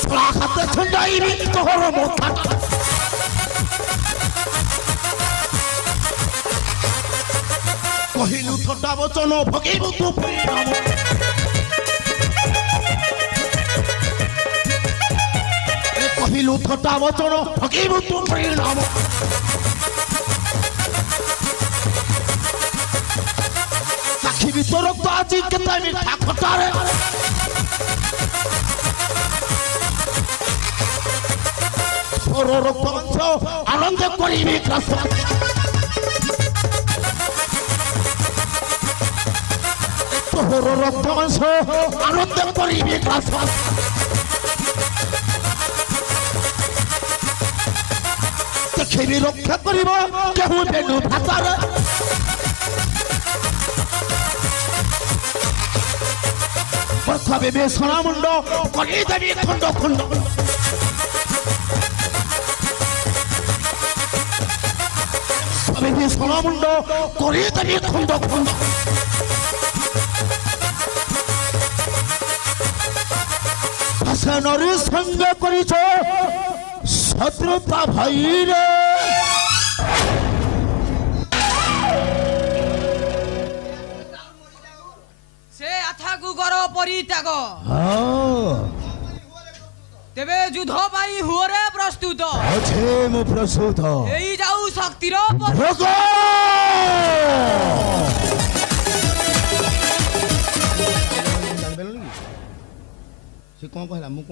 ଶଳା ହାତ ଛୁଣ୍ଡାଇବି ତୋର ମୁଖା କହିଲୁ ଥଟ୍ଟା ବଚନ ଭଗେଇବୁ ତୁ ପରିଣାମ କହିଲୁ ଥଟ୍ଟା ବଚନ ଭଗେଇବୁ ତୁ ପରିଣାମ ଚାଖିବି ତୋ ରକ୍ତ ଆଜି କେତେ ମିଠା ଖଟାରେ ତୋର ରକ୍ତ ମାଂସ ଆନନ୍ଦ କରିବି ଗ୍ରାସ ତୋର ରକ୍ତ ମାଂସ ଆନନ୍ଦ କରିବି ଗ୍ରାସ ଦେଖିବି ରକ୍ଷା କରିବ କେଉଁ ବେଣୁ ଭାଷାରେ ପ୍ରଥମେ ବେସଣା ମୁଣ୍ଡ କରିଦେବି ଖଣ୍ଡ ଖଣ୍ଡ ବେସଣା ମୁଣ୍ଡ କରିଦେବି ଖଣ୍ଡ ଖଣ୍ଡ ହାସନର ସଙ୍ଗ କରିଛ ଶତ୍ରୁତା ଭାଇରେ ସେ ଆଥାକୁ ଗର ପରିତ୍ୟାଗ ତେବେ ଯୁଦ୍ଧ ପାଇଁ ହୁଅରେ ପ୍ରସ୍ତୁତ ଅଛି ମୁଁ ପ୍ରସ୍ତୁତ ଏଇ ଯାଉ ଶକ୍ତିର ଭୋଗ ସେ କଣ କହିଲା ମୁଁ